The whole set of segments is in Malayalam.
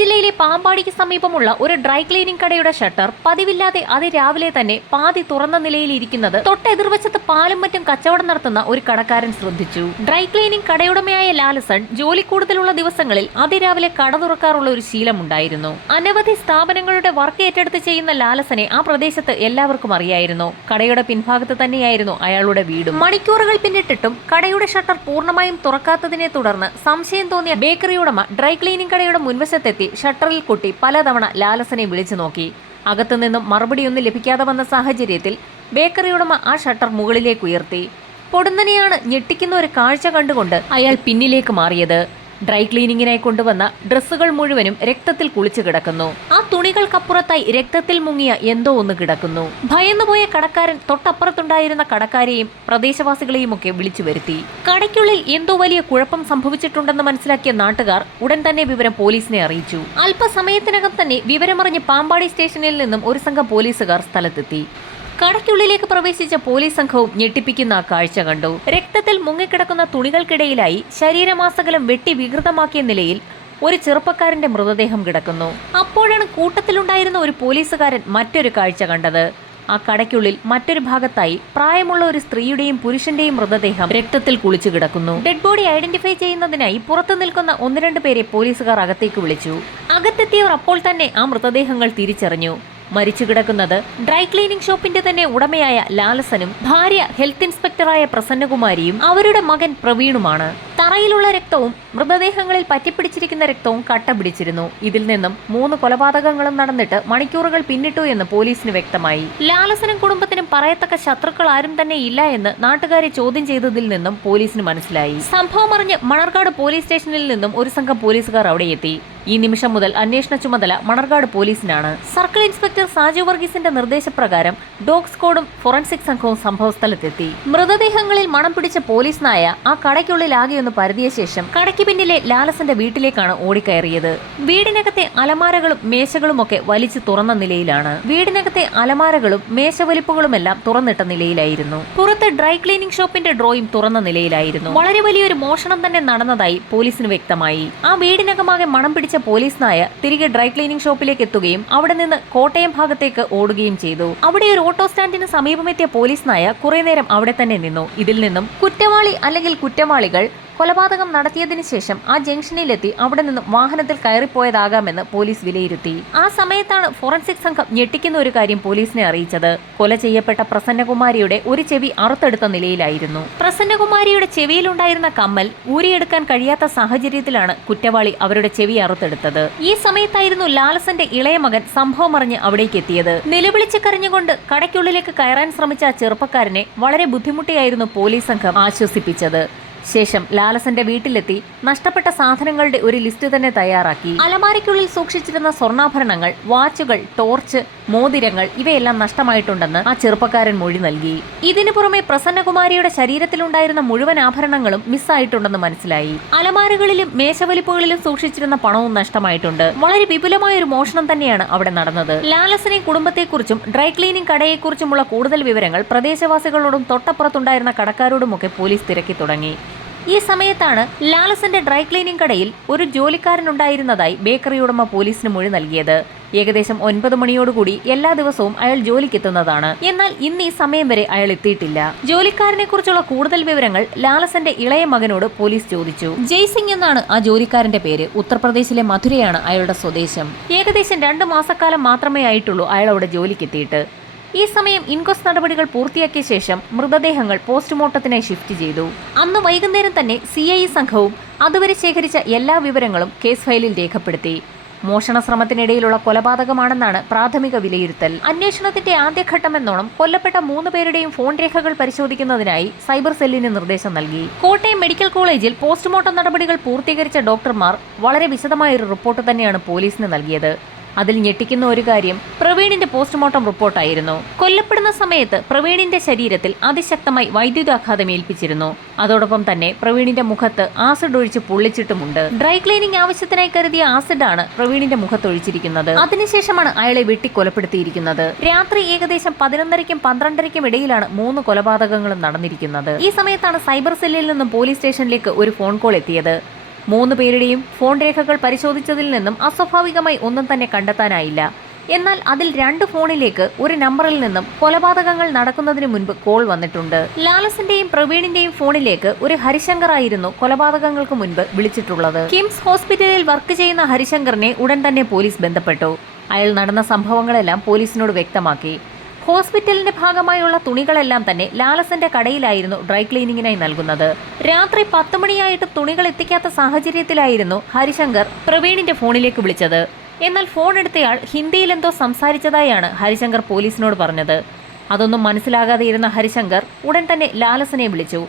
ജില്ലയിലെ പാമ്പാടിക്ക് സമീപമുള്ള ഒരു ഡ്രൈ ക്ലീനിംഗ് കടയുടെ ഷട്ടർ പതിവില്ലാതെ അതിരാവിലെ തന്നെ പാതി തുറന്ന നിലയിലിരിക്കുന്നത് തൊട്ടെതിർവശത്ത് പാലും മറ്റും കച്ചവടം നടത്തുന്ന ഒരു കടക്കാരൻ ശ്രദ്ധിച്ചു. ഡ്രൈ ക്ലീനിംഗ് കടയുടമയായ ലാലസൺ ജോലി കൂടുതലുള്ള ദിവസങ്ങളിൽ അതിരാവിലെ കട തുറക്കാറുള്ള ഒരു ശീലമുണ്ടായിരുന്നു. അനവധി സ്ഥാപനങ്ങളുടെ വർക്ക് ഏറ്റെടുത്ത് ചെയ്യുന്ന ലാലസനെ ആ പ്രദേശത്ത് എല്ലാവർക്കും അറിയായിരുന്നു. കടയുടെ പിൻഭാഗത്ത് തന്നെയായിരുന്നു അയാളുടെ വീടും. മണിക്കൂറുകൾ പിന്നിട്ടിട്ടും കടയുടെ ഷട്ടർ പൂർണ്ണമായും തുറക്കാത്തതിനെ തുടർന്ന് സംശയം തോന്നിയ ബേക്കറി ഉടമ ഡ്രൈ ക്ലീനിംഗ് കടയുടെ മുൻവശത്തെത്തി ഷട്ടറിൽ കൊട്ടി പലതവണ ലാലസനെ വിളിച്ചു നോക്കി. അകത്തുനിന്നും മറുപടിയൊന്നും ലഭിക്കാതെ വന്ന സാഹചര്യത്തിൽ ബേക്കറി ഉടമ ആ ഷട്ടർ മുകളിലേക്ക് ഉയർത്തി. പൊടുന്നനെയാണ് ഞെട്ടിക്കുന്ന ഒരു കാഴ്ച കണ്ടുകൊണ്ട് അയാൾ പിന്നിലേക്ക് മാറിയത്. ഡ്രൈ ക്ലീനിങ്ങിനായി കൊണ്ടുവന്ന ഡ്രസ്സുകൾ മുഴുവനും രക്തത്തിൽ കുളിച്ചു കിടക്കുന്നു. ആ തുണികൾക്കപ്പുറത്തായി രക്തത്തിൽ മുങ്ങിയ എന്തോ ഒന്ന് കിടക്കുന്നു. ഭയന്നുപോയ കടക്കാരൻ തൊട്ടപ്പുറത്തുണ്ടായിരുന്ന കടക്കാരെയും പ്രദേശവാസികളെയും ഒക്കെ വിളിച്ചു വരുത്തി. കടയ്ക്കുള്ളിൽ എന്തോ വലിയ കുഴപ്പം സംഭവിച്ചിട്ടുണ്ടെന്ന് മനസ്സിലാക്കിയ നാട്ടുകാർ ഉടൻ തന്നെ വിവരം പോലീസിനെ അറിയിച്ചു. അല്പസമയത്തിനകം തന്നെ വിവരമറിഞ്ഞ് പാമ്പാടി സ്റ്റേഷനിൽ നിന്നും ഒരു സംഘം പോലീസുകാർ സ്ഥലത്തെത്തി. കടയ്ക്കുള്ളിലേക്ക് പ്രവേശിച്ച പോലീസ് സംഘവും ഞെട്ടിപ്പിക്കുന്ന ആ കാഴ്ച കണ്ടു. രക്തത്തിൽ മുങ്ങിക്കിടക്കുന്ന തുണികൾക്കിടയിലായി ശരീരമാസകലം വെട്ടി വികൃതമാക്കിയ നിലയിൽ ഒരു ചെറുപ്പക്കാരന്റെ മൃതദേഹം കിടക്കുന്നു. അപ്പോഴാണ് കൂട്ടത്തിലുണ്ടായിരുന്ന ഒരു പോലീസുകാരൻ മറ്റൊരു കാഴ്ച കണ്ടത്. ആ കടയ്ക്കുള്ളിൽ മറ്റൊരു ഭാഗത്തായി പ്രായമുള്ള ഒരു സ്ത്രീയുടെയും പുരുഷന്റെയും മൃതദേഹം രക്തത്തിൽ കുളിച്ചു കിടക്കുന്നു. ഡെഡ് ബോഡി ഐഡന്റിഫൈ ചെയ്യുന്നതിനായി പുറത്തു നിൽക്കുന്ന 1-2 പേരെ പോലീസുകാർ അകത്തേക്ക് വിളിച്ചു. അകത്തെത്തിയവർ അപ്പോൾ തന്നെ ആ മൃതദേഹങ്ങൾ തിരിച്ചറിഞ്ഞു. മരിച്ചു കിടക്കുന്നത് ഡ്രൈ ക്ലീനിംഗ് ഷോപ്പിന്റെ തന്നെ ഉടമയായ ലാലസനും ഭാര്യ ഹെൽത്ത് ഇൻസ്പെക്ടറായ പ്രസന്നകുമാരിയും അവരുടെ മകൻ പ്രവീണുമാണ്. തറയിലുള്ള രക്തവും മൃതദേഹങ്ങളിൽ പറ്റിപ്പിടിച്ചിരിക്കുന്ന രക്തവും കട്ട പിടിച്ചിരുന്നു. ഇതിൽ നിന്നും 3 കൊലപാതകങ്ങളും നടന്നിട്ട് മണിക്കൂറുകൾ പിന്നിട്ടു എന്ന് പോലീസിന് വ്യക്തമായി. ലാലസനും കുടുംബത്തിനും പറയത്തക്ക ശത്രുക്കൾ ആരും തന്നെ ഇല്ല എന്ന് നാട്ടുകാരെ ചോദ്യം ചെയ്തതിൽ നിന്നും പോലീസിന് മനസ്സിലായി. സംഭവം അറിഞ്ഞ് മണർകാട് പോലീസ് സ്റ്റേഷനിൽ നിന്നും ഒരു സംഘം പോലീസുകാർ അവിടെ എത്തി. ഈ നിമിഷം മുതൽ അന്വേഷണ ചുമതല മണർകാട് പോലീസിനാണ്. സർക്കിൾ ഇൻസ്പെക്ടർ സാജു വർഗീസിന്റെ നിർദ്ദേശപ്രകാരം ഡോഗ് സ്ക്വാഡും ഫോറൻസിക് സംഘവും സംഭവസ്ഥലത്തെത്തി. മൃതദേഹങ്ങളിൽ മണം പിടിച്ച പോലീസ് നായ ആ കടയ്ക്കുള്ളിൽ ആകെയൊന്ന് പരതിയ ശേഷം കടയ്ക്ക് പിന്നിലെ ലാലസന്റെ വീട്ടിലേക്കാണ് ഓടിക്കയറിയത്. വീടിനകത്തെ അലമാരകളും മേശകളും ഒക്കെ വലിച്ചു തുറന്ന നിലയിലാണ്. വീടിനകത്തെ അലമാരകളും മേശവലിപ്പുകളുമെല്ലാം തുറന്നിട്ട നിലയിലായിരുന്നു. പുറത്ത് ഡ്രൈ ക്ലീനിംഗ് ഷോപ്പിന്റെ ഡ്രോയും തുറന്ന നിലയിലായിരുന്നു. വളരെ വലിയൊരു മോഷണം തന്നെ നടന്നതായി പോലീസിന് വ്യക്തമായി. ആ വീടിനകമാകെ മണം പിടിച്ച പോലീസ് നായ തിരികെ ഡ്രൈ ക്ലീനിംഗ് ഷോപ്പിലേക്ക് എത്തുകയും അവിടെ നിന്ന് കോട്ടയം ഭാഗത്തേക്ക് ഓടുകയും ചെയ്തു. അവിടെ ഒരു ഓട്ടോ സ്റ്റാൻഡിന് സമീപമെത്തിയ പോലീസ് നായ കുറെ നേരം അവിടെ തന്നെ നിന്നു. ഇതിൽ നിന്നും കുറ്റവാളി അല്ലെങ്കിൽ കുറ്റവാളികൾ കൊലപാതകം നടത്തിയതിനു ശേഷം ആ ജംഗ്ഷനിലെത്തി അവിടെ നിന്നും വാഹനത്തിൽ കയറിപ്പോയതാകാമെന്ന് പോലീസ് വിലയിരുത്തി. ആ സമയത്താണ് ഫോറൻസിക് സംഘം ഞെട്ടിക്കുന്ന ഒരു കാര്യം പോലീസിനെ അറിയിച്ചത്. കൊല ചെയ്യപ്പെട്ട പ്രസന്നകുമാരിയുടെ ഒരു ചെവി അറുത്തെടുത്ത നിലയിലായിരുന്നു. പ്രസന്നകുമാരിയുടെ ചെവിയിലുണ്ടായിരുന്ന കമ്മൽ ഊരിയെടുക്കാൻ കഴിയാത്ത സാഹചര്യത്തിലാണ് കുറ്റവാളി അവരുടെ ചെവി അറുത്തെടുത്തത്. ഈ സമയത്തായിരുന്നു ലാലസന്റെ ഇളയ മകൻ സംഭവം അറിഞ്ഞ് അവിടേക്ക് എത്തിയത്. നിലവിളിച്ച് കരഞ്ഞുകൊണ്ട് കടയ്ക്കുള്ളിലേക്ക് കയറാൻ ശ്രമിച്ച ആ ചെറുപ്പക്കാരനെ വളരെ ബുദ്ധിമുട്ടിയായിരുന്നു പോലീസ് സംഘം ആശ്വസിപ്പിച്ചത്. ശേഷം ലാലസന്റെ വീട്ടിലെത്തി നഷ്ടപ്പെട്ട സാധനങ്ങളുടെ ഒരു ലിസ്റ്റ് തന്നെ തയ്യാറാക്കി. അലമാരയ്ക്കുള്ളിൽ സൂക്ഷിച്ചിരുന്ന സ്വർണ്ണാഭരണങ്ങൾ, വാച്ചുകൾ, ടോർച്ച്, മോതിരങ്ങൾ ഇവയെല്ലാം നഷ്ടമായിട്ടുണ്ടെന്ന് ആ ചെറുപ്പക്കാരൻ മൊഴി നൽകി. ഇതിനു പുറമെ പ്രസന്നകുമാരിയുടെ ശരീരത്തിലുണ്ടായിരുന്ന മുഴുവൻ ആഭരണങ്ങളും മിസ്സായിട്ടുണ്ടെന്ന് മനസ്സിലായി. അലമാരകളിലും മേശവലിപ്പുകളിലും സൂക്ഷിച്ചിരുന്ന പണവും നഷ്ടമായിട്ടുണ്ട്. വളരെ വിപുലമായ ഒരു മോഷണം തന്നെയാണ് അവിടെ നടന്നത്. ലാലസനെ കുടുംബത്തെക്കുറിച്ചും ഡ്രൈ ക്ലീനിംഗ് കടയെക്കുറിച്ചുമുള്ള കൂടുതൽ വിവരങ്ങൾ പ്രദേശവാസികളോടും തൊട്ടപ്പുറത്തുണ്ടായിരുന്ന കടക്കാരോടുമൊക്കെ പോലീസ് തിരക്കി തുടങ്ങി. ഈ സമയത്താണ് ലാലസന്റെ ഡ്രൈ ക്ലീനിംഗ് കടയിൽ ഒരു ജോലിക്കാരൻ ഉണ്ടായിരുന്നതായി ബേക്കറി ഉടമ പോലീസിന് മൊഴി നൽകിയത്. ഏകദേശം 9 മണിയോടുകൂടി എല്ലാ ദിവസവും അയാൾ ജോലിക്കെത്തുന്നതാണ്. എന്നാൽ ഇന്ന് ഈ സമയം വരെ അയാൾ എത്തിയിട്ടില്ല. ജോലിക്കാരനെ കുറിച്ചുള്ള കൂടുതൽ വിവരങ്ങൾ ലാലസന്റെ ഇളയ മകനോട് പോലീസ് ചോദിച്ചു. ജയ്സിംഗ് എന്നാണ് ആ ജോലിക്കാരന്റെ പേര്. ഉത്തർപ്രദേശിലെ മധുരയാണ് അയാളുടെ സ്വദേശം. ഏകദേശം 2 മാസക്കാലം മാത്രമേ ആയിട്ടുള്ളൂ അയാൾ അവിടെ ജോലിക്കെത്തിയിട്ട്. ഈ സമയം ഇൻക്വസ്റ്റ് നടപടികൾ പൂർത്തിയാക്കിയ ശേഷം മൃതദേഹങ്ങൾ പോസ്റ്റ്മോർട്ടത്തിനായി ഷിഫ്റ്റ് ചെയ്തു. അന്ന് വൈകുന്നേരം തന്നെ CI സംഘവും അതുവരെ ശേഖരിച്ച എല്ലാ വിവരങ്ങളും കേസ് ഫയലിൽ രേഖപ്പെടുത്തി. മോഷണ ശ്രമത്തിനിടയിലുള്ള കൊലപാതകമാണെന്നാണ് പ്രാഥമിക വിലയിരുത്തൽ. അന്വേഷണത്തിന്റെ ആദ്യഘട്ടമെന്നോണം കൊല്ലപ്പെട്ട 3 പേരുടെയും ഫോൺ രേഖകൾ പരിശോധിക്കുന്നതിനായി സൈബർ സെല്ലിന് നിർദ്ദേശം നൽകി. കോട്ടയം മെഡിക്കൽ കോളേജിൽ പോസ്റ്റ്മോർട്ടം നടപടികൾ പൂർത്തീകരിച്ച ഡോക്ടർമാർ വളരെ വിശദമായ ഒരു റിപ്പോർട്ട് തന്നെയാണ് പോലീസിന് നൽകിയത്. അതിൽ ഞെട്ടിക്കുന്ന ഒരു കാര്യം പ്രവീണിന്റെ പോസ്റ്റ്മോർട്ടം റിപ്പോർട്ടായിരുന്നു. കൊല്ലപ്പെടുന്ന സമയത്ത് പ്രവീണിന്റെ ശരീരത്തിൽ അതിശക്തമായി വൈദ്യുതാഘാതം ഏൽപ്പിച്ചിരുന്നു. അതോടൊപ്പം തന്നെ പ്രവീണിന്റെ മുഖത്ത് ആസിഡ് ഒഴിച്ച് പൊള്ളിച്ചിട്ടുമുണ്ട്. ഡ്രൈ ക്ലീനിംഗ് ആവശ്യത്തിനായി കരുതിയ ആസിഡാണ് പ്രവീണിന്റെ മുഖത്തൊഴിച്ചിരിക്കുന്നത്. അതിനുശേഷമാണ് അയാളെ വെട്ടി കൊലപ്പെടുത്തിയിരിക്കുന്നത്. രാത്രി ഏകദേശം 11:30ക്കും 12:30ക്കും ഇടയിലാണ് 3 കൊലപാതകങ്ങളും നടന്നിരിക്കുന്നത്. ഈ സമയത്താണ് സൈബർ സെല്ലിൽ നിന്നും പോലീസ് സ്റ്റേഷനിലേക്ക് ഒരു ഫോൺ കോൾ എത്തിയത്. 3 പേരുടെയും ഫോൺ രേഖകൾ പരിശോധിച്ചതിൽ നിന്നും അസ്വാഭാവികമായി ഒന്നും തന്നെ കണ്ടെത്താനായില്ല. എന്നാൽ അതിൽ 2 ഫോണിലേക്ക് ഒരു നമ്പറിൽ നിന്നും കൊലപാതകങ്ങൾ നടക്കുന്നതിന് മുൻപ് കോൾ വന്നിട്ടുണ്ട്. ലാലസിന്റെയും പ്രവീണിന്റെയും ഫോണിലേക്ക് ഒരു ഹരിശങ്കർ ആയിരുന്നു കൊലപാതകങ്ങൾക്ക് മുൻപ് വിളിച്ചിട്ടുള്ളത്. കിംസ് ഹോസ്പിറ്റലിൽ വർക്ക് ചെയ്യുന്ന ഹരിശങ്കറിനെ ഉടൻ തന്നെ പോലീസ് ബന്ധപ്പെട്ടു. അയാൾ നടന്ന സംഭവങ്ങളെല്ലാം പോലീസിനോട് വ്യക്തമാക്കി. ഹോസ്പിറ്റലിന്റെ ഭാഗമായുള്ള തുണികളെല്ലാം തന്നെ ലാലസിന്റെ കടയിലായിരുന്നു ഡ്രൈ ക്ലീനിങ്ങിനായി നൽകുന്നത്. രാത്രി 10 മണിയായിട്ടും തുണികൾ എത്തിക്കാത്ത സാഹചര്യത്തിലായിരുന്നു ഹരിശങ്കർ പ്രവീണിന്റെ ഫോണിലേക്ക് വിളിച്ചത്. എന്നാൽ ഫോൺ എടുത്തയാൾ ഹിന്ദിയിൽ എന്തോ സംസാരിച്ചതായാണ് ഹരിശങ്കർ പോലീസിനോട് പറഞ്ഞത്. അതൊന്നും മനസ്സിലാകാതെ ഇരുന്ന ഹരിശങ്കർ ഉടൻ തന്നെ ലാലസിനെ വിളിച്ചു.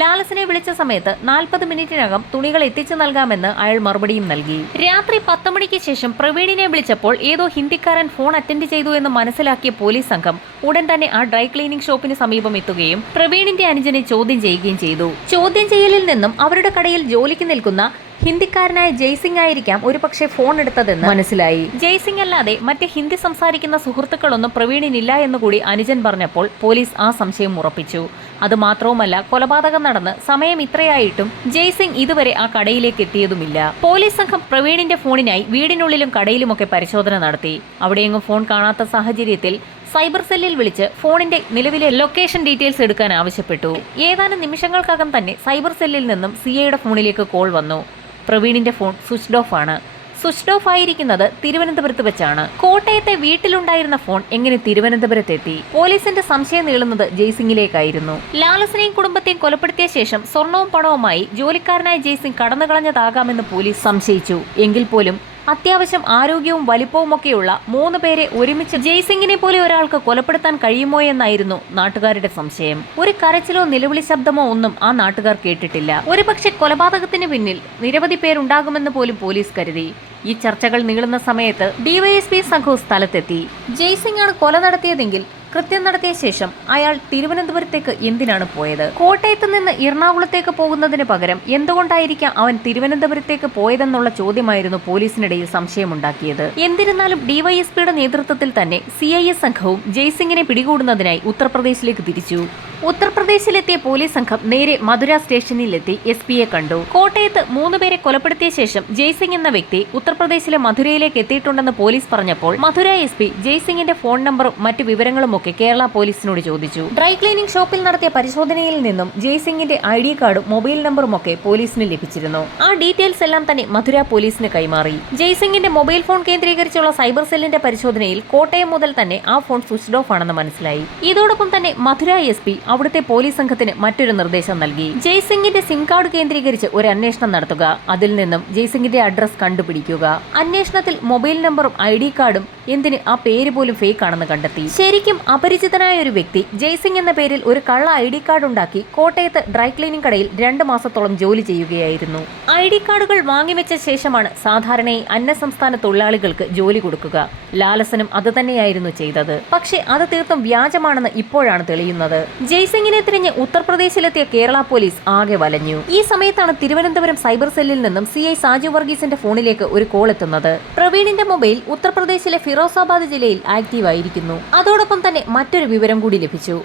ലാലസിനെ വിളിച്ച സമയത്ത് 40 മിനിറ്റിനകം തുണികൾ എത്തിച്ചു നൽകാമെന്ന് അയാൾ മറുപടിയും നൽകി. രാത്രി 10 മണിക്ക് ശേഷം പ്രവീണിനെ വിളിച്ചപ്പോൾ ഏതോ ഹിന്ദിക്കാരൻ ഫോൺ അറ്റൻഡ് ചെയ്തു എന്ന് മനസ്സിലാക്കിയ പോലീസ് സംഘം ഉടൻ തന്നെ ആ ഡ്രൈ ക്ലീനിംഗ് ഷോപ്പിന് സമീപം എത്തുകയും പ്രവീണിന്റെ അനുജനെ ചോദ്യം ചെയ്യുകയും ചെയ്തു. ചോദ്യം ചെയ്യലിൽ നിന്നും അവരുടെ കടയിൽ ജോലിക്ക് നിൽക്കുന്ന ഹിന്ദിക്കാരനായ ജയ്സിംഗ് ആയിരിക്കാം ഒരുപക്ഷെ ഫോൺ എടുത്തതെന്ന് മനസ്സിലായി. ജയ്സിംഗ് അല്ലാതെ മറ്റ് ഹിന്ദി സംസാരിക്കുന്ന സുഹൃത്തുക്കളൊന്നും പ്രവീണിനില്ല എന്നുകൂടി അനുജൻ പറഞ്ഞപ്പോൾ പോലീസ് ആ സംശയം ഉറപ്പിച്ചു. അതുമാത്രവുമല്ല, കൊലപാതകം നടന്ന് സമയം ഇത്രയായിട്ടും ജയ്സിംഗ് ഇതുവരെ ആ കടയിലേക്ക് എത്തിയതുമില്ല. പോലീസ് സംഘം പ്രവീണിന്റെ ഫോണിനായി വീടിനുള്ളിലും കടയിലുമൊക്കെ പരിശോധന നടത്തി. അവിടെയെങ്ങും ഫോൺ കാണാത്ത സാഹചര്യത്തിൽ സൈബർ സെല്ലിൽ വിളിച്ച് ഫോണിന്റെ നിലവിലെ ലൊക്കേഷൻ ഡീറ്റെയിൽസ് എടുക്കാൻ ആവശ്യപ്പെട്ടു. ഏതാനും നിമിഷങ്ങൾക്കകം തന്നെ സൈബർ സെല്ലിൽ നിന്നും സിഐയുടെ ഫോണിലേക്ക് കോൾ വന്നു. പ്രവീണിന്റെ ഫോൺ സ്വിച്ച്ഡ് ഓഫ് ആണ്. സ്വിച്ച്ഡ് ഓഫ് ആയിരിക്കുന്നത് തിരുവനന്തപുരത്ത് വെച്ചാണ്. കോട്ടയത്തെ വീട്ടിലുണ്ടായിരുന്ന ഫോൺ എങ്ങനെ തിരുവനന്തപുരത്തെത്തി? പോലീസിന്റെ സംശയം നീളുന്നത് ജയ്സിംഗിലേക്കായിരുന്നു. ലാലസിനെയും കുടുംബത്തെയും കൊലപ്പെടുത്തിയ ശേഷം സ്വർണവും പണവുമായി ജോലിക്കാരനായ ജയ്സിംഗ് കടന്നുകളഞ്ഞതാകാമെന്ന് പോലീസ് സംശയിച്ചു. എങ്കിൽ പോലും അത്യാവശ്യം ആരോഗ്യവും വലിപ്പവുമൊക്കെയുള്ള 3 പേരെ ഒരുമിച്ച് ജയ്സിംഗിനെ പോലെ ഒരാൾക്ക് കൊലപ്പെടുത്താൻ കഴിയുമോ എന്നായിരുന്നു നാട്ടുകാരുടെ സംശയം. ഒരു കരച്ചിലോ നിലവിളി ശബ്ദമോ ഒന്നും ആ നാട്ടുകാർ കേട്ടിട്ടില്ല. ഒരുപക്ഷെ കൊലപാതകത്തിന് പിന്നിൽ നിരവധി പേരുണ്ടാകുമെന്ന് പോലും പോലീസ് കരുതി. ഈ ചർച്ചകൾ നീളുന്ന സമയത്ത് ഡിവൈഎസ്പി സംഘവും സ്ഥലത്തെത്തി. ജയ്സിംഗ് ആണ് കൊല നടത്തിയതെങ്കിൽ കൃത്യം നടത്തിയ ശേഷം അയാൾ തിരുവനന്തപുരത്തേക്ക് എന്തിനാണ് പോയത്? കോട്ടയത്ത് നിന്ന് എറണാകുളത്തേക്ക് പോകുന്നതിന് പകരം എന്തുകൊണ്ടായിരിക്കാം അവൻ തിരുവനന്തപുരത്തേക്ക് പോയതെന്നുള്ള ചോദ്യമായിരുന്നു പോലീസിനിടയിൽ സംശയമുണ്ടാക്കിയത്. എന്നിരുന്നാലും ഡിവൈഎസ്പിയുടെ നേതൃത്വത്തിൽ തന്നെ CIS സംഘവും ജയ്സിംഗിനെ പിടികൂടുന്നതിനായി ഉത്തർപ്രദേശിലേക്ക് തിരിച്ചു. ഉത്തർപ്രദേശിലെത്തിയ പോലീസ് സംഘം നേരെ മധുര സ്റ്റേഷനിലെത്തി SP-യെ കണ്ടു. കോട്ടയത്ത് 3 പേരെ കൊലപ്പെടുത്തിയ ശേഷം ജയ്സിംഗ് എന്ന വ്യക്തി ഉത്തർപ്രദേശിലെ മധുരയിലേക്ക് എത്തിയിട്ടുണ്ടെന്ന് പോലീസ് പറഞ്ഞപ്പോൾ മധുര SP ജയ്സിംഗിന്റെ ഫോൺ നമ്പറും മറ്റു വിവരങ്ങളുമൊക്കെ കേരള പോലീസിനോട് ചോദിച്ചു. ഡ്രൈ ക്ലീനിംഗ് ഷോപ്പിൽ നടത്തിയ പരിശോധനയിൽ നിന്നും ജയ്സിംഗിന്റെ ID കാർഡും മൊബൈൽ നമ്പറുമൊക്കെ പോലീസിന് ലഭിച്ചിരുന്നു. ആ ഡീറ്റെയിൽസ് എല്ലാം തന്നെ മധുര പോലീസിന് കൈമാറി. ജയ്സിംഗിന്റെ മൊബൈൽ ഫോൺ കേന്ദ്രീകരിച്ചുള്ള സൈബർ സെല്ലിന്റെ പരിശോധനയിൽ കോട്ടയം മുതൽ തന്നെ ആ ഫോൺ സ്വിച്ച്ഡ് ഓഫ് ആണെന്ന് മനസ്സിലായി. ഇതോടൊപ്പം തന്നെ മധുര SP അവിടുത്തെ പോലീസ് സംഘത്തിന് മറ്റൊരു നിർദ്ദേശം നൽകി. ജയ്സിംഗിന്റെ സിം കാർഡ് കേന്ദ്രീകരിച്ച് ഒരു അന്വേഷണം നടത്തുക. അതിൽ നിന്നും ജയ്സിംഗിന്റെ അഡ്രസ് കണ്ടുപിടിക്കുക. അന്വേഷണത്തിൽ മൊബൈൽ നമ്പറും ID കാർഡും എന്തിന് ആ പേര് പോലും ഫേക്ക് ആണെന്ന് കണ്ടെത്തി. ശരിക്കും അപരിചിതനായ ഒരു വ്യക്തി ജയ്സിംഗ് എന്ന പേരിൽ ഒരു കള്ള ID കാർഡ് ഉണ്ടാക്കി കോട്ടയത്ത് ഡ്രൈ ക്ലീനിംഗ് കടയിൽ 2 മാസത്തോളം ജോലി ചെയ്യുകയായിരുന്നു. ID കാർഡുകൾ വാങ്ങിവെച്ച ശേഷമാണ് സാധാരണയായി അന്യസംസ്ഥാന തൊഴിലാളികൾക്ക് ജോലി കൊടുക്കുക. ലാലസനും അത് തന്നെയായിരുന്നു ചെയ്തത്. പക്ഷേ അത് തീർത്തും വ്യാജമാണെന്ന് ഇപ്പോഴാണ് തെളിയുന്നത്. ജയ്സിംഗിനെ തിരിഞ്ഞ് ഉത്തർപ്രദേശിലെത്തിയ കേരള പോലീസ് ആകെ വലഞ്ഞു. ഈ സമയത്താണ് തിരുവനന്തപുരം സൈബർ സെല്ലിൽ നിന്നും CI സാജു വർഗീസിന്റെ ഫോണിലേക്ക് ഒരു കോൾ എത്തുന്നത്. പ്രവീണിന്റെ മൊബൈൽ ഉത്തർപ്രദേശിലെ ഫിറോസാബാദ് ജില്ലയിൽ ആക്റ്റീവ് ആയിരിക്കുന്നു. അതോടൊപ്പം തന്നെ മറ്റൊരു വിവരം കൂടി ലഭിച്ചു.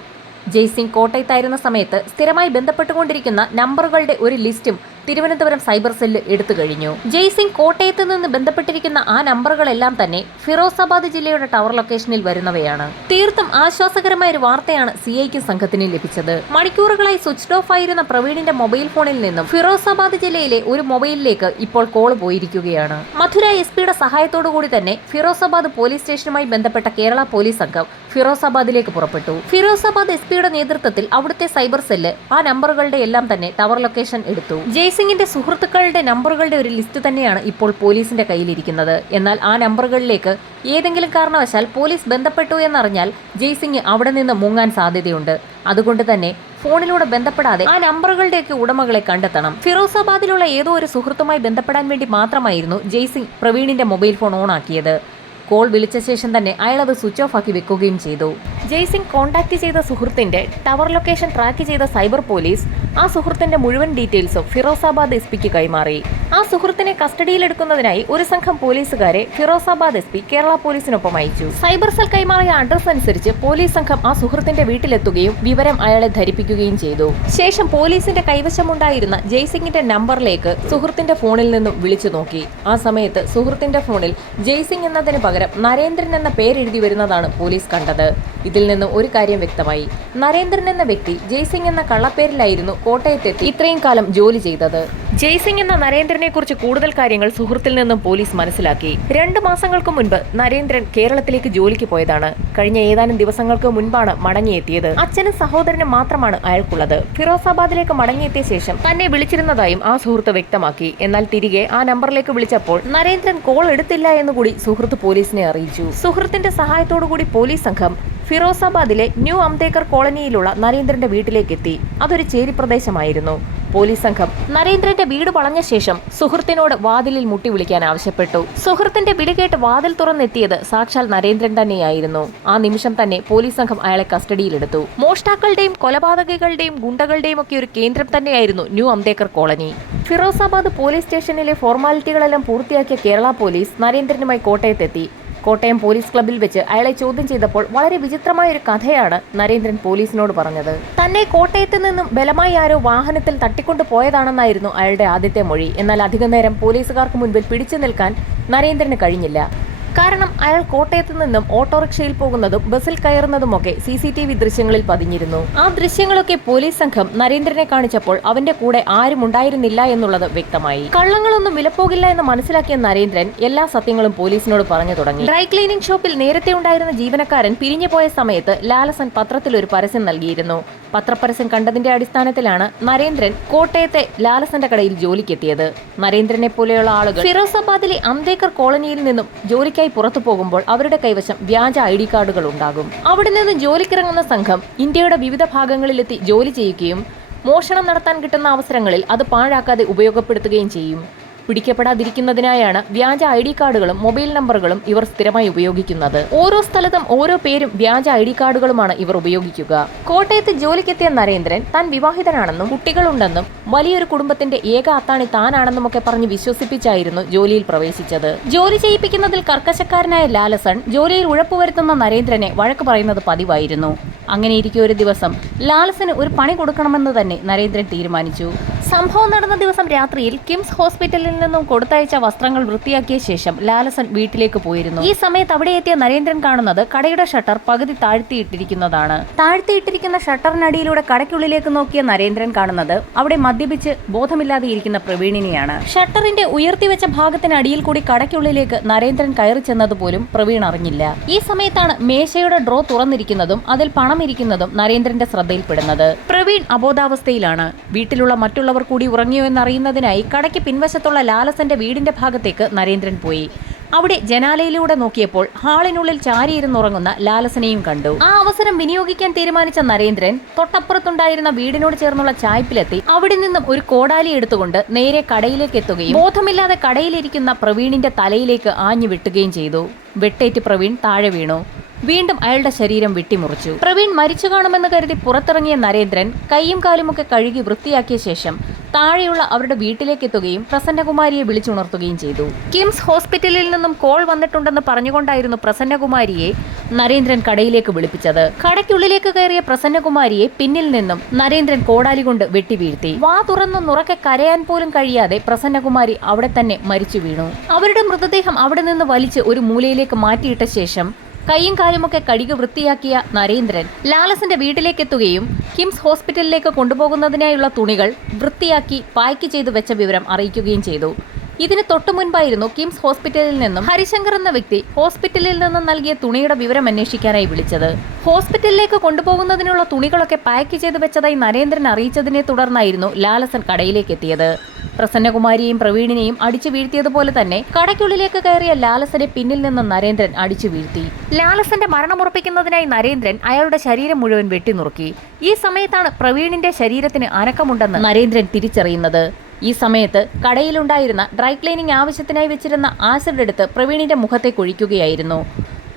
ജയ്സിംഗ് കോട്ടയത്തായിരുന്ന സമയത്ത് സ്ഥിരമായി ബന്ധപ്പെട്ടുകൊണ്ടിരിക്കുന്ന നമ്പറുകളുടെ ഒരു ലിസ്റ്റും തിരുവനന്തപുരം സൈബർ സെല്ല് എടുത്തു കഴിഞ്ഞു. ജയ്സിംഗ് കോട്ടയത്ത് നിന്ന് ബന്ധപ്പെട്ടിരിക്കുന്ന ആ നമ്പറുകളെല്ലാം തന്നെ ഫിറോസാബാദ് ജില്ലയുടെ ടവർ ലൊക്കേഷനിൽ വരുന്നവയാണ്. തീർത്തും ആശ്വാസകരമായ ഒരു വാർത്തയാണ് CIക്കും സംഘത്തിന് ലഭിച്ചത്. മണിക്കൂറുകളായി സ്വിച്ച്ഡ് ഓഫ് ആയിരുന്ന പ്രവീണിന്റെ മൊബൈൽ ഫോണിൽ നിന്നും ഫിറോസാബാദ് ജില്ലയിലെ ഒരു മൊബൈലിലേക്ക് ഇപ്പോൾ കോൾ പോയിരിക്കുകയാണ്. മധുര SP-യുടെ സഹായത്തോടുകൂടി തന്നെ ഫിറോസാബാദ് പോലീസ് സ്റ്റേഷനുമായി ബന്ധപ്പെട്ട കേരള പോലീസ് സംഘം ഫിറോസാബാദിലേക്ക് പുറപ്പെട്ടു. ഫിറോസാബാദ് SP-യുടെ നേതൃത്വത്തിൽ അവിടുത്തെ സൈബർ സെല്ല് ആ നമ്പറുകളുടെ എല്ലാം തന്നെ ടവർ ലൊക്കേഷൻ എടുത്തു. ജയ്സിംഗിന്റെ സുഹൃത്തുക്കളുടെ നമ്പറുകളുടെ ഒരു ലിസ്റ്റ് തന്നെയാണ് ഇപ്പോൾ പോലീസിന്റെ കയ്യിലിരിക്കുന്നത്. എന്നാൽ ആ നമ്പറുകളിലേക്ക് ഏതെങ്കിലും കാരണവശാൽ പോലീസ് ബന്ധപ്പെട്ടു എന്നറിഞ്ഞാൽ ജയ്സിംഗ് അവിടെ നിന്ന് മുങ്ങാൻ സാധ്യതയുണ്ട്. അതുകൊണ്ട് തന്നെ ഫോണിലൂടെ ബന്ധപ്പെടാതെ ആ നമ്പറുകളുടെയൊക്കെ ഉടമകളെ കണ്ടെത്തണം. ഫിറോസാബാദിലുള്ള ഏതോ ഒരു സുഹൃത്തുമായി ബന്ധപ്പെടാൻ വേണ്ടി മാത്രമായിരുന്നു ജയ്സിംഗ് പ്രവീണിന്റെ മൊബൈൽ ഫോൺ ഓൺ ആക്കിയത്. കോൾ വിളിച്ച ശേഷം തന്നെ അയാൾ അത് സ്വിച്ച് ഓഫ് ആക്കി വെക്കുകയും ചെയ്തു. ജയ്സിംഗ് കോൺടാക്ട് ചെയ്ത സുഹൃത്തിന്റെ ടവർ ലൊക്കേഷൻ ട്രാക്ക് ചെയ്ത സൈബർ പോലീസ് ആ സുഹൃത്തിന്റെ മുഴുവൻ ഡീറ്റെയിൽസും ഫിറോസാബാദ് എസ് പിക്ക് കൈമാറി. ആ സുഹൃത്തിനെ കസ്റ്റഡിയിലെടുക്കുന്നതിനായി ഒരു സംഘം പോലീസുകാരെ ഫിറോസാബാദ് എസ് പി കേരള പോലീസിനൊപ്പം അയച്ചു. സൈബർ സെൽ കൈമാറിയ അഡ്രസ് അനുസരിച്ച് പോലീസ് സംഘം ആ സുഹൃത്തിന്റെ വീട്ടിലെത്തുകയും വിവരം അയാളെ ധരിപ്പിക്കുകയും ചെയ്തു. ശേഷം പോലീസിന്റെ കൈവശമുണ്ടായിരുന്ന ജയ്സിംഗിന്റെ നമ്പറിലേക്ക് സുഹൃത്തിന്റെ ഫോണിൽ നിന്നും വിളിച്ചു നോക്കി. ആ സമയത്ത് സുഹൃത്തിന്റെ ഫോണിൽ ജയ്സിംഗ് എന്നതിന് പകരം നരേന്ദ്രൻ എന്ന പേരെഴുതി വരുന്നതാണ് പോലീസ് കണ്ടത്. ഇതിൽ നിന്ന് ഒരു കാര്യം വ്യക്തമായി. നരേന്ദ്രൻ എന്ന വ്യക്തി ജയ്സിംഗ് എന്ന കള്ളപ്പേരിലായിരുന്നു കോട്ടയത്തെത്തി ഇത്രയും കാലം ജോലി ചെയ്തത്. ജയ്സിംഗ് എന്ന നരേന്ദ്രനെ കുറിച്ച് കൂടുതൽ കാര്യങ്ങൾ സുഹൃത്തിൽ നിന്നും പോലീസ് മനസ്സിലാക്കി. 2 മാസങ്ങൾക്ക് മുൻപ് നരേന്ദ്രൻ കേരളത്തിലേക്ക് ജോലിക്ക് പോയതാണ്. കഴിഞ്ഞ ഏതാനും ദിവസങ്ങൾക്ക് മുൻപാണ് മടങ്ങിയെത്തിയത്. അച്ഛനും സഹോദരനും മാത്രമാണ് അയാൾക്കുള്ളത്. ഫിറോസാബാദിലേക്ക് മടങ്ങിയെത്തിയ ശേഷം തന്നെ വിളിച്ചിരുന്നതായും ആ സുഹൃത്ത് വ്യക്തമാക്കി. എന്നാൽ തിരികെ ആ നമ്പറിലേക്ക് വിളിച്ചപ്പോൾ നരേന്ദ്രൻ കോൾ എടുത്തില്ല എന്നുകൂടി സുഹൃത്ത് പോലീസിനെ അറിയിച്ചു. സുഹൃത്തിന്റെ സഹായത്തോടുകൂടി പോലീസ് സംഘം ഫിറോസാബാദിലെ ന്യൂ അംതേക്കർ കോളനിയിലുള്ള നരേന്ദ്രന്റെ വീട്ടിലേക്കെത്തി. അതൊരു ചേരി പ്രദേശമായിരുന്നു. പോലീസ് സംഘം നരേന്ദ്രന്റെ വീട് വളഞ്ഞ ശേഷം സുഹൃത്തിനോട് വാതിലിൽ മുട്ടി വിളിക്കാൻ ആവശ്യപ്പെട്ടു. സുഹൃത്തിന്റെ വിളി കേട്ട് വാതിൽ തുറന്നെത്തിയത് സാക്ഷാൽ നരേന്ദ്രൻ തന്നെയായിരുന്നു. ആ നിമിഷം തന്നെ പോലീസ് സംഘം അയാളെ കസ്റ്റഡിയിലെടുത്തു. മോഷ്ടാക്കളുടെയും കൊലപാതകികളുടെയും ഗുണ്ടകളുടെയും ഒക്കെ ഒരു കേന്ദ്രം തന്നെയായിരുന്നു ന്യൂ അംതേക്കർ കോളനി. ഫിറോസാബാദ് പോലീസ് സ്റ്റേഷനിലെ ഫോർമാലിറ്റികളെല്ലാം പൂർത്തിയാക്കിയ കേരള പോലീസ് നരേന്ദ്രനുമായി കോട്ടയത്തെത്തി. കോട്ടയം പോലീസ് ക്ലബ്ബിൽ വെച്ച് അയാളെ ചോദ്യം ചെയ്തപ്പോൾ വളരെ വിചിത്രമായ ഒരു കഥയാണ് നരേന്ദ്രൻ പോലീസിനോട് പറഞ്ഞത്. തന്നെ കോട്ടയത്ത് നിന്നും ബലമായി ആരോ വാഹനത്തിൽ തട്ടിക്കൊണ്ടു പോയതാണെന്നായിരുന്നു അയാളുടെ ആദ്യത്തെ മൊഴി. എന്നാൽ അധികം നേരം പോലീസുകാർക്ക് മുൻപിൽ പിടിച്ചു നിൽക്കാൻ നരേന്ദ്രന് കഴിഞ്ഞില്ല. കാരണം അയാൾ കോട്ടയത്ത് നിന്നും ഓട്ടോറിക്ഷയിൽ പോകുന്നതും ബസ്സിൽ കയറുന്നതുമൊക്കെ CCTV ദൃശ്യങ്ങളിൽ പതിഞ്ഞിരുന്നു. ആ ദൃശ്യങ്ങളൊക്കെ പോലീസ് സംഘം നരേന്ദ്രനെ കാണിച്ചപ്പോൾ അവന്റെ കൂടെ ആരും ഉണ്ടായിരുന്നില്ല എന്നുള്ളത് വ്യക്തമായി. കള്ളങ്ങളൊന്നും വിലപ്പോകില്ല എന്ന് മനസ്സിലാക്കിയ നരേന്ദ്രൻ എല്ലാ സത്യങ്ങളും പോലീസിനോട് പറഞ്ഞു തുടങ്ങി. ഡ്രൈ ക്ലീനിംഗ് ഷോപ്പിൽ നേരത്തെ ഉണ്ടായിരുന്ന ജീവനക്കാരൻ പിരിഞ്ഞു പോയ സമയത്ത് ലാലസൻ പത്രത്തിൽ ഒരു പരസ്യം നൽകിയിരുന്നു. പത്രപരസ്യം കണ്ടതിന്റെ അടിസ്ഥാനത്തിലാണ് നരേന്ദ്രൻ കോട്ടയത്തെ ലാലസന്റെ കടയിൽ ജോലിക്കെത്തിയത്. നരേന്ദ്രനെ പോലെയുള്ള ആളുകൾ ഫിറോസാബാദിലെ അംതേക്കർ കോളനിയിൽ നിന്നും ജോലിക്കായി പുറത്തു പോകുമ്പോൾ അവരുടെ കൈവശം വ്യാജ ID കാർഡുകൾ ഉണ്ടാകും. അവിടെ നിന്ന് ജോലിക്കിറങ്ങുന്ന സംഘം ഇന്ത്യയുടെ വിവിധ ഭാഗങ്ങളിലെത്തി ജോലി ചെയ്യുകയും മോഷണം നടത്താൻ കിട്ടുന്ന അവസരങ്ങളിൽ അത് പാഴാക്കാതെ ഉപയോഗപ്പെടുത്തുകയും ചെയ്യും. പിടിക്കപ്പെടാതിരിക്കുന്നതിനായാണ് വ്യാജ ID കാർഡുകളും മൊബൈൽ നമ്പറുകളും ഇവർ സ്ഥിരമായി ഉപയോഗിക്കുന്നത്. ഓരോ സ്ഥലത്തും ഓരോ പേരും വ്യാജ ID കാർഡുകളുമാണ് ഇവർ ഉപയോഗിക്കുക. കോട്ടയത്ത് ജോലിക്കെത്തിയ നരേന്ദ്രൻ താൻ വിവാഹിതനാണെന്നും കുട്ടികളുണ്ടെന്നും വലിയൊരു കുടുംബത്തിന്റെ ഏക അത്താണി താനാണെന്നുമൊക്കെ പറഞ്ഞ് വിശ്വസിപ്പിച്ചായിരുന്നു ജോലിയിൽ പ്രവേശിച്ചത്. ജോലി ചെയ്യിപ്പിക്കുന്നതിൽ കർക്കശക്കാരനായ ലാലസൺ ജോലിയിൽ ഉഴപ്പുവരുത്തുന്ന നരേന്ദ്രനെ വഴക്ക് പറയുന്നത് പതിവായിരുന്നു. അങ്ങനെയിരിക്കെ ഒരു ദിവസം ലാലസന് ഒരു പണി കൊടുക്കണമെന്ന് തന്നെ നരേന്ദ്രൻ തീരുമാനിച്ചു. സംഭവം നടന്ന ദിവസം രാത്രിയിൽ കിംസ് ഹോസ്പിറ്റലിൽ നിന്നും കൊടുത്തയച്ച വസ്ത്രങ്ങൾ വൃത്തിയാക്കിയ ശേഷം ലാലസൻ വീട്ടിലേക്ക് പോയിരുന്നു. ഈ സമയത്ത് അവിടെ എത്തിയ നരേന്ദ്രൻ കാണുന്നത് കടയുടെ ഷട്ടർ പകുതി താഴ്ത്തിയിട്ടിരിക്കുന്നതാണ്. താഴ്ത്തിയിട്ടിരിക്കുന്ന ഷട്ടറിനടിയിലൂടെ കടയ്ക്കുള്ളിലേക്ക് നോക്കിയ നരേന്ദ്രൻ കാണുന്നത് അവിടെ മദ്യപിച്ച് ബോധമില്ലാതെ ഇരിക്കുന്ന പ്രവീണിനെയാണ്. ഷട്ടറിന്റെ ഉയർത്തിവെച്ച ഭാഗത്തിനടിയിൽ കൂടി കടയ്ക്കുള്ളിലേക്ക് നരേന്ദ്രൻ കയറി ചെന്നതുപോലും പ്രവീൺ അറിഞ്ഞില്ല. ഈ സമയത്താണ് മേശയുടെ ഡ്രോ തുറന്നിരിക്കുന്നതും അതിൽ പണം ഇരിക്കുന്നതും നരേന്ദ്രന്റെ ശ്രദ്ധയിൽപ്പെടുന്നത്. പ്രവീൺ അബോധാവസ്ഥയിലാണ്. വീട്ടിലുള്ള മറ്റുള്ളവർ കൂടി ഉറങ്ങിയോ എന്നറിയുന്നതിനായി കടയ്ക്ക് പിൻവശത്തുള്ള ലാലസന്റെ വീടിന്റെ ഭാഗത്തേക്ക് നരേന്ദ്രൻ പോയി. അവിടെ ജനാലയിലൂടെ നോക്കിയപ്പോൾ ഹാളിനുള്ളിൽ ചാരിയിരുന്നുറങ്ങുന്ന ലാലസനെയും കണ്ടു. ആ അവസരം വിനിയോഗിക്കാൻ തീരുമാനിച്ച നരേന്ദ്രൻ തൊട്ടപ്പുറത്തുണ്ടായിരുന്ന വീടിനോട് ചേർന്നുള്ള ചായ്പിലെത്തി അവിടെ നിന്നും ഒരു കോടാലി എടുത്തുകൊണ്ട് നേരെ കടയിലേക്ക് എത്തുകയും ബോധമില്ലാതെ കടയിലിരിക്കുന്ന പ്രവീണിന്റെ തലയിലേക്ക് ആഞ്ഞു വെട്ടുകയും ചെയ്തു. വെട്ടേറ്റ് പ്രവീൺ താഴെ വീണു. വീണ്ടും അയാളുടെ ശരീരം വെട്ടിമുറിച്ചു. പ്രവീൺ മരിച്ചു കാണുമെന്ന് കരുതി പുറത്തിറങ്ങിയ നരേന്ദ്രൻ കൈയും കാലുമൊക്കെ കഴുകി വൃത്തിയാക്കിയ ശേഷം താഴെയുള്ള അവരുടെ വീട്ടിലേക്ക് എത്തുകയും പ്രസന്നകുമാരിയെ വിളിച്ചുണർത്തുകയും ചെയ്തു. കിംസ് ഹോസ്പിറ്റലിൽ നിന്നും കോൾ വന്നിട്ടുണ്ടെന്ന് പറഞ്ഞുകൊണ്ടായിരുന്നു പ്രസന്നകുമാരിയെ നരേന്ദ്രൻ കടയിലേക്ക് വിളിപ്പിച്ചത്. കടയ്ക്കുള്ളിലേക്ക് കയറിയ പ്രസന്നകുമാരിയെ പിന്നിൽ നിന്നും നരേന്ദ്രൻ കോടാലി കൊണ്ട് വെട്ടി വീഴ്ത്തി. വാ തുറന്നുറക്കെ കരയാൻ പോലും കഴിയാതെ പ്രസന്നകുമാരി അവിടെ തന്നെ മരിച്ചു വീണു. അവരുടെ മൃതദേഹം അവിടെ നിന്ന് വലിച്ച് ഒരു മൂലയിലേക്ക് മാറ്റിയിട്ട ശേഷം കൈയും കാലുമൊക്കെ കഴുകി വൃത്തിയാക്കിയ നരേന്ദ്രൻ ലാലസന്റെ വീട്ടിലേക്ക് എത്തുകയും കിംസ് ഹോസ്പിറ്റലിലേക്ക് കൊണ്ടുപോകുന്നതിനായുള്ള തുണികൾ വൃത്തിയാക്കി പായ്ക്ക് ചെയ്തു വെച്ച വിവരം അറിയിക്കുകയും ചെയ്തു. ഇതിന് തൊട്ടു മുൻപായിരുന്നു കിംസ് ഹോസ്പിറ്റലിൽ നിന്നും ഹരിശങ്കർ എന്ന വ്യക്തി ഹോസ്പിറ്റലിൽ നിന്നും നൽകിയ തുണിയുടെ വിവരം അന്വേഷിക്കാനായി വിളിച്ചത്. ഹോസ്പിറ്റലിലേക്ക് കൊണ്ടുപോകുന്നതിനുള്ള തുണികളൊക്കെ പാക്ക് ചെയ്ത് വെച്ചതായി നരേന്ദ്രൻ അറിയിച്ചതിനെ തുടർന്നായിരുന്നു ലാലസൻ കടയിലേക്ക് എത്തിയത്. പ്രസന്നകുമാരിയെയും പ്രവീണിനെയും അടിച്ചു വീഴ്ത്തിയതുപോലെ തന്നെ കടയ്ക്കുള്ളിലേക്ക് കയറിയ ലാലസനെ പിന്നിൽ നിന്ന് നരേന്ദ്രൻ അടിച്ചു വീഴ്ത്തി. ലാലസന്റെ മരണമുറപ്പിക്കുന്നതിനായി നരേന്ദ്രൻ അയാളുടെ ശരീരം മുഴുവൻ വെട്ടിനുറുക്കി. ഈ സമയത്താണ് പ്രവീണിന്റെ ശരീരത്തിന് അനക്കമുണ്ടെന്ന് നരേന്ദ്രൻ തിരിച്ചറിയുന്നത്. ഈ സമയത്ത് കടയിലുണ്ടായിരുന്ന ഡ്രൈ ക്ലീനിംഗ് ആവശ്യത്തിനായി വെച്ചിരുന്ന ആസിഡ് എടുത്ത് പ്രവീണിന്റെ മുഖത്തെ കുഴിക്കുകയായിരുന്നു.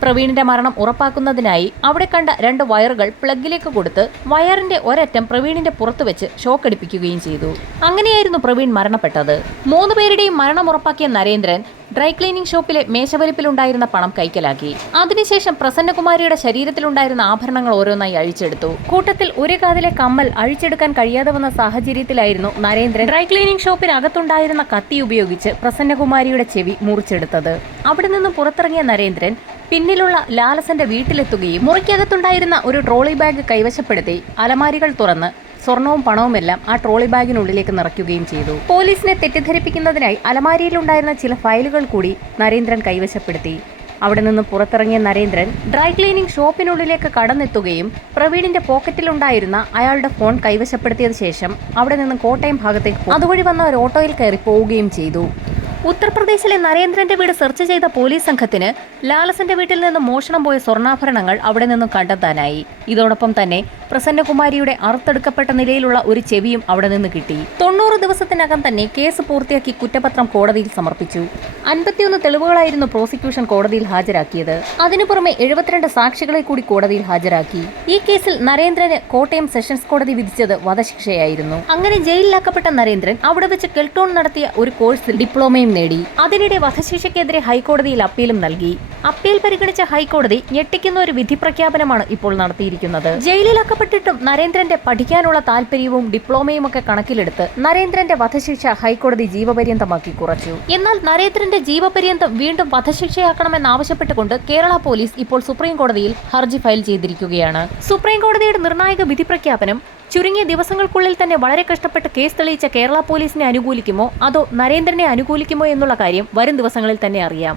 പ്രവീണിന്റെ മരണം ഉറപ്പാക്കുന്നതിനായി അവിടെ കണ്ട 2 വയറുകൾ പ്ലഗിലേക്ക് കൊടുത്ത് വയറിന്റെ ഒരറ്റം പ്രവീണിന്റെ പുറത്ത് വെച്ച് ഷോക്കടിപ്പിക്കുകയും ചെയ്തു. അങ്ങനെയായിരുന്നു പ്രവീൺ മരണപ്പെട്ടത്. 3 പേരുടെയും മരണം ഉറപ്പാക്കിയ നരേന്ദ്രൻ ഡ്രൈ ക്ലീനിംഗ് ഷോപ്പിലെ മേശവലിപ്പിലുണ്ടായിരുന്ന പണം കൈക്കലാക്കി. അതിനുശേഷം പ്രസന്നകുമാരിയുടെ ശരീരത്തിലുണ്ടായിരുന്ന ആഭരണങ്ങൾ ഓരോന്നായി അഴിച്ചെടുത്തു. കൂട്ടത്തിൽ ഒരു കാതിലെ കമ്മൽ അഴിച്ചെടുക്കാൻ കഴിയാതെ വന്ന സാഹചര്യത്തിലായിരുന്നു നരേന്ദ്രൻ ഡ്രൈ ക്ലീനിംഗ് ഷോപ്പിനകത്തുണ്ടായിരുന്ന കത്തി ഉപയോഗിച്ച് പ്രസന്നകുമാരിയുടെ ചെവി മുറിച്ചെടുത്തത്. അവിടെ നിന്നും പുറത്തിറങ്ങിയ നരേന്ദ്രൻ പിന്നിലുള്ള ലാലസന്റെ വീട്ടിലെത്തുകയും മുറിക്കകത്തുണ്ടായിരുന്ന ഒരു ട്രോളി ബാഗ് കൈവശപ്പെടുത്തി അലമാരികൾ തുറന്ന് സ്വർണവും പണവുമെല്ലാം ആ ട്രോളി ബാഗിനുള്ളിലേക്ക് നിറയ്ക്കുകയും ചെയ്തു. പോലീസിനെ തെറ്റിദ്ധരിപ്പിക്കുന്നതിനായി അലമാരിയിലുണ്ടായിരുന്ന ചില ഫയലുകൾ കൂടി നരേന്ദ്രൻ കൈവശപ്പെടുത്തി. അവിടെ നിന്ന് പുറത്തിറങ്ങിയ നരേന്ദ്രൻ ഡ്രൈ ക്ലീനിംഗ് ഷോപ്പിനുള്ളിലേക്ക് കടന്നെത്തുകയും പ്രവീണിന്റെ പോക്കറ്റിലുണ്ടായിരുന്ന അയാളുടെ ഫോൺ കൈവശപ്പെടുത്തിയത് ശേഷം അവിടെ നിന്ന് കോട്ടയം ഭാഗത്തേക്ക് അതുവഴി വന്ന ഒരു ഓട്ടോയിൽ കയറി പോവുകയും ചെയ്തു. ഉത്തർപ്രദേശിലെ നരേന്ദ്രന്റെ വീട് സെർച്ച് ചെയ്ത പോലീസ് സംഘത്തിന് ലാലസന്റെ വീട്ടിൽ നിന്ന് മോഷണം പോയ സ്വർണ്ണാഭരണങ്ങൾ അവിടെ നിന്നും കണ്ടെത്താനായി. ഇതോടൊപ്പം തന്നെ പ്രസന്നകുമാരിയുടെ അറുത്തെടുക്കപ്പെട്ട നിലയിലുള്ള ഒരു ചെവിയും അവിടെ നിന്ന് കിട്ടി. 90 ദിവസത്തിനകം തന്നെ കേസ് പൂർത്തിയാക്കി കുറ്റപത്രം കോടതിയിൽ സമർപ്പിച്ചു. 51 തെളിവുകളായിരുന്നു പ്രോസിക്യൂഷൻ കോടതിയിൽ ഹാജരാക്കിയത്. അതിനു പുറമെ 72 സാക്ഷികളെ കൂടി കോടതിയിൽ ഹാജരാക്കി. ഈ കേസിൽ നരേന്ദ്രന് കോട്ടയം സെഷൻസ് കോടതി വിധിച്ചത് വധശിക്ഷയായിരുന്നു. അങ്ങനെ ജയിലിലാക്കപ്പെട്ട നരേന്ദ്രൻ അവിടെ വെച്ച് കെൽട്ടോൺ നടത്തിയ ഒരു കോഴ്സിൽ ഡിപ്ലോമയും നേടി. അതിനിടെ വധശിക്ഷയ്ക്കെതിരെ ഹൈക്കോടതിയിൽ അപ്പീലും നൽകി. അപ്പീൽ പരിഗണിച്ച ഹൈക്കോടതി ഞെട്ടിക്കുന്ന ഒരു വിധി പ്രഖ്യാപനമാണ് ഇപ്പോൾ നടത്തിയിരിക്കുന്നത്. ജയിലിലാക്കപ്പെട്ടിട്ടും നരേന്ദ്രന്റെ പഠിക്കാനുള്ള താല്പര്യവും ഡിപ്ലോമയും ഒക്കെ കണക്കിലെടുത്ത് നരേന്ദ്രന്റെ വധശിക്ഷ ഹൈക്കോടതി ജീവപര്യന്തമാക്കി കുറച്ചു. എന്നാൽ നരേന്ദ്രന്റെ ജീവപര്യന്തം വീണ്ടും വധശിക്ഷയാക്കണമെന്നാവശ്യപ്പെട്ടുകൊണ്ട് കേരള പോലീസ് ഇപ്പോൾ സുപ്രീം കോടതിയിൽ ഹർജി ഫയൽ ചെയ്തിരിക്കുകയാണ്. സുപ്രീം കോടതിയുടെ നിർണായക വിധി പ്രഖ്യാപനം ചുരുങ്ങിയ ദിവസങ്ങൾക്കുള്ളിൽ തന്നെ വളരെ കഷ്ടപ്പെട്ട് കേസ് തെളിയിച്ച കേരള പോലീസിനെ അനുകൂലിക്കുമോ അതോ നരേന്ദ്രനെ അനുകൂലിക്കുമോ എന്നുള്ള കാര്യം വരും ദിവസങ്ങളിൽ തന്നെ അറിയാം.